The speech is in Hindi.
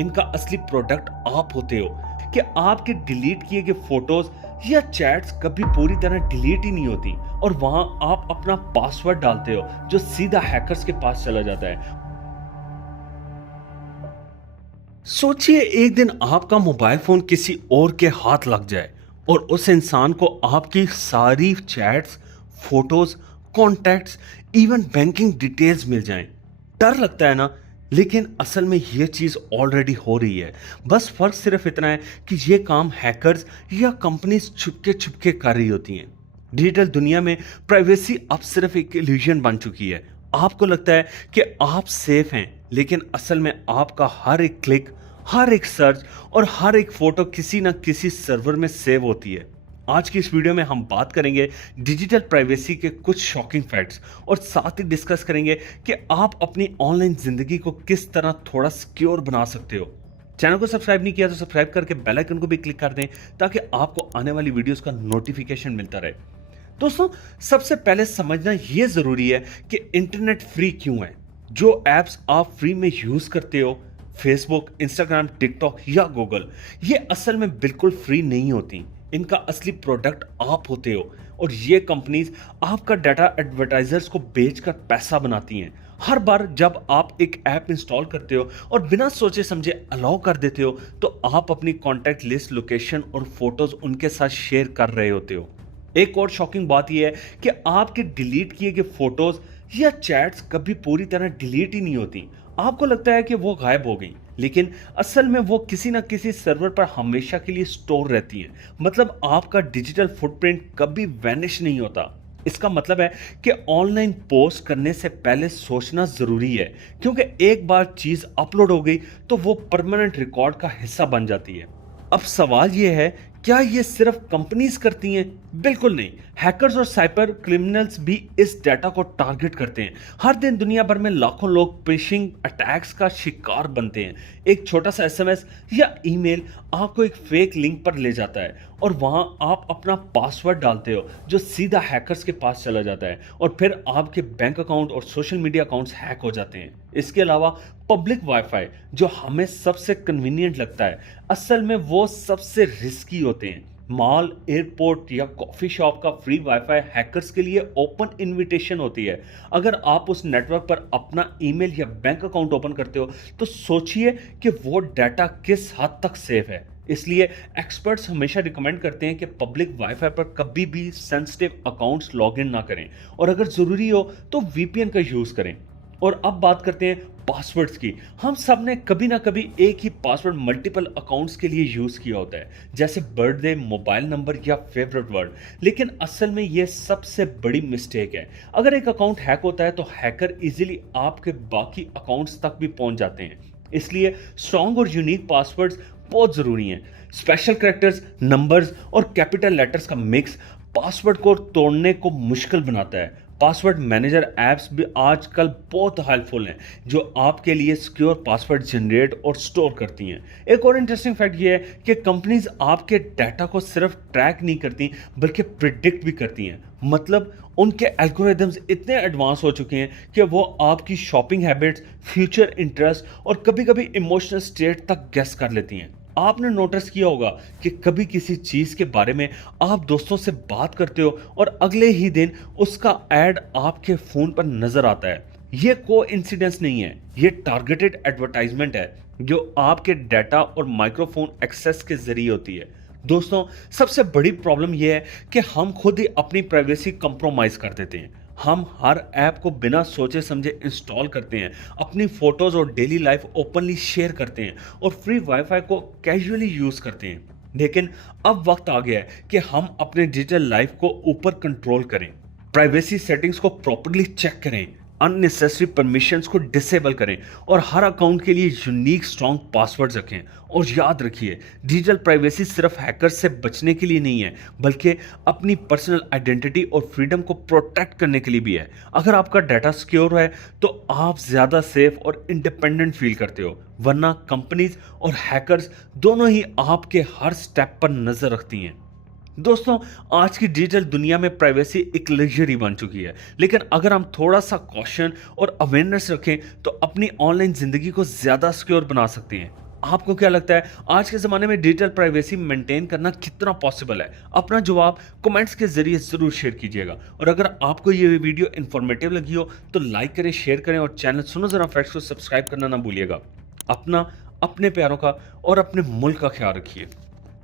इनका असली प्रोडक्ट आप होते हो। कि आपके डिलीट किए गए फोटोज या चैट्स कभी पूरी तरह डिलीट ही नहीं होती और वहां आप अपना पासवर्ड डालते हो जो सीधा हैकर्स के पास चला जाता है। सोचिए एक दिन आपका मोबाइल फोन किसी और के हाथ लग जाए और उस इंसान को आपकी सारी chats, photos, contacts, even banking details मिल जाएं। डर लगता है ना? लेकिन असल में यह चीज ऑलरेडी हो रही है। बस फर्क सिर्फ इतना है कि यह काम हैकर्स या कंपनीज छुपके छुपके कर रही होती हैं। डिजिटल दुनिया में प्राइवेसी अब सिर्फ एक इल्यूजन बन चुकी है। आपको लगता है कि आप सेफ हैं, लेकिन असल में आपका हर एक क्लिक, हर एक सर्च और हर एक फोटो किसी ना किसी सर्वर में सेव होती है। आज की इस वीडियो में हम बात करेंगे डिजिटल प्राइवेसी के कुछ शॉकिंग फैक्ट्स और साथ ही डिस्कस करेंगे कि आप अपनी ऑनलाइन जिंदगी को किस तरह थोड़ा सिक्योर बना सकते हो। चैनल को सब्सक्राइब नहीं किया तो सब्सक्राइब करके बेल आइकन को भी क्लिक कर दें ताकि आपको आने वाली वीडियोस का नोटिफिकेशन मिलता रहे। दोस्तों, सबसे पहले समझना यह जरूरी है कि इंटरनेट फ्री क्यों है। जो एप्स आप फ्री में यूज करते हो, फेसबुक, इंस्टाग्राम, टिकटॉक या गूगल, ये असल में बिल्कुल फ्री नहीं होती। इनका असली प्रोडक्ट आप होते हो और ये कंपनीज आपका डाटा एडवर्टाइजर्स को बेचकर पैसा बनाती हैं। हर बार जब आप एक ऐप इंस्टॉल करते हो और बिना सोचे समझे अलाउ कर देते हो तो आप अपनी कॉन्टैक्ट लिस्ट, लोकेशन और फोटोज उनके साथ शेयर कर रहे होते हो। एक और शॉकिंग बात यह है कि आपके डिलीट किए गए फोटोज या चैट्स कभी पूरी तरह डिलीट ही नहीं होती। आपको लगता है कि वो गायब हो गई, लेकिन असल में वो किसी ना किसी सर्वर पर हमेशा के लिए स्टोर रहती हैं। मतलब आपका डिजिटल फुटप्रिंट कभी वैनिश नहीं होता। इसका मतलब है कि ऑनलाइन पोस्ट करने से पहले सोचना जरूरी है, क्योंकि एक बार चीज अपलोड हो गई तो वो परमानेंट रिकॉर्ड का हिस्सा बन जाती है। अब सवाल यह है, क्या ये सिर्फ कंपनीज करती हैं? बिल्कुल नहीं। हैकर्स और साइबर क्रिमिनल्स भी इस डाटा को टारगेट करते हैं। हर दिन दुनिया भर में लाखों लोग फिशिंग अटैक्स का शिकार बनते हैं। एक छोटा सा एसएमएस या ईमेल आपको एक फेक लिंक पर ले जाता है और वहां आप अपना पासवर्ड डालते हो जो सीधा हैकर्स के पास चला जाता है और फिर आपके बैंक अकाउंट और सोशल मीडिया अकाउंट्स हैक हो जाते हैं। इसके अलावा पब्लिक वाईफाई, जो हमें सबसे कन्वीनियंट लगता है, असल में वो सबसे रिस्की होते हैं। मॉल, एयरपोर्ट या कॉफी शॉप का फ्री वाईफाई हैकर्स के लिए ओपन इनविटेशन होती है। अगर आप उस नेटवर्क पर अपना ईमेल या बैंक अकाउंट ओपन करते हो तो सोचिए कि वो डाटा किस हद तक सेफ है। इसलिए एक्सपर्ट्स हमेशा रिकमेंड करते हैं कि पब्लिक वाईफाई पर कभी भी सेंसिटिव अकाउंट्स लॉगिन ना करें और अगर जरूरी हो तो वीपीएन का यूज करें। और अब बात करते हैं पासवर्ड्स की। हम सब ने कभी ना कभी एक ही पासवर्ड मल्टीपल अकाउंट्स के लिए यूज किया होता है, जैसे बर्थडे, मोबाइल नंबर या फेवरेट वर्ड। लेकिन असल में यह सबसे बड़ी मिस्टेक है। अगर एक अकाउंट हैक होता है तो हैकर इजीली आपके बाकी अकाउंट्स तक भी पहुंच जाते हैं। इसलिए स्ट्रॉन्ग और यूनिक पासवर्ड्स बहुत जरूरी हैं। स्पेशल कैरेक्टर्स, नंबर्स और कैपिटल लेटर्स का मिक्स पासवर्ड को तोड़ने को मुश्किल बनाता है। पासवर्ड मैनेजर ऐप्स भी आजकल बहुत हेल्पफुल हैं जो आपके लिए सिक्योर पासवर्ड जनरेट और स्टोर करती हैं। एक और इंटरेस्टिंग फैक्ट ये है कि कंपनीज आपके डाटा को सिर्फ ट्रैक नहीं करती बल्कि प्रिडिक्ट भी करती हैं। मतलब उनके एल्गोरिदम्स इतने एडवांस हो चुके हैं कि वो आपकी शॉपिंग हैबिट्स, फ्यूचर इंटरेस्ट और कभी-कभी इमोशनल स्टेट तक गेस कर लेती हैं। आपने नोटिस किया होगा कि कभी किसी चीज के बारे में आप दोस्तों से बात करते हो और अगले ही दिन उसका ऐड आपके फोन पर नजर आता है। यह कोइंसिडेंस नहीं है, यह टारगेटेड एडवर्टाइजमेंट है जो आपके डाटा और माइक्रोफोन एक्सेस के जरिए होती है। दोस्तों, सबसे बड़ी प्रॉब्लम यह है कि हम खुद ही अपनी प्राइवेसी कंप्रोमाइज कर देते हैं। हम हर ऐप को बिना सोचे समझे इंस्टॉल करते हैं, अपनी फोटोज और डेली लाइफ ओपनली शेयर करते हैं और फ्री वाईफाई को कैजुअली यूज करते हैं। लेकिन अब वक्त आ गया है कि हम अपने डिजिटल लाइफ को ऊपर कंट्रोल करें, प्राइवेसी सेटिंग्स को प्रॉपर्ली चेक करें, अननेसेसरी परमिशंस को डिसेबल करें और हर अकाउंट के लिए यूनिक स्ट्रॉन्ग पासवर्ड रखें। और याद रखिए, डिजिटल प्राइवेसी सिर्फ हैकर्स से बचने के लिए नहीं है बल्कि अपनी पर्सनल आइडेंटिटी और फ्रीडम को प्रोटेक्ट करने के लिए भी है। अगर आपका डाटा सिक्योर है तो आप ज्यादा सेफ और इंडिपेंडेंट फील करते हो, वरना कंपनीज और हैकर्स दोनों ही आपके हर स्टेप पर नजर रखती हैं। दोस्तों, आज की डिजिटल दुनिया में प्राइवेसी एक लग्जरी बन चुकी है, लेकिन अगर हम थोड़ा सा कॉशन और अवेयरनेस रखें तो अपनी ऑनलाइन जिंदगी को ज्यादा सिक्योर बना सकते हैं। आपको क्या लगता है आज के ज़माने में डिजिटल प्राइवेसी मेंटेन करना कितना पॉसिबल है? अपना जवाब कमेंट्स के ज़रिए ज़रूर शेयर कीजिएगा और अगर आपको ये वीडियो इन्फॉर्मेटिव लगी हो तो लाइक करें, शेयर करें और चैनल सुनो ज़रा फैक्ट्स को सब्सक्राइब करना ना भूलिएगा। अपना, अपने प्यारों का और अपने मुल्क का ख्याल रखिए।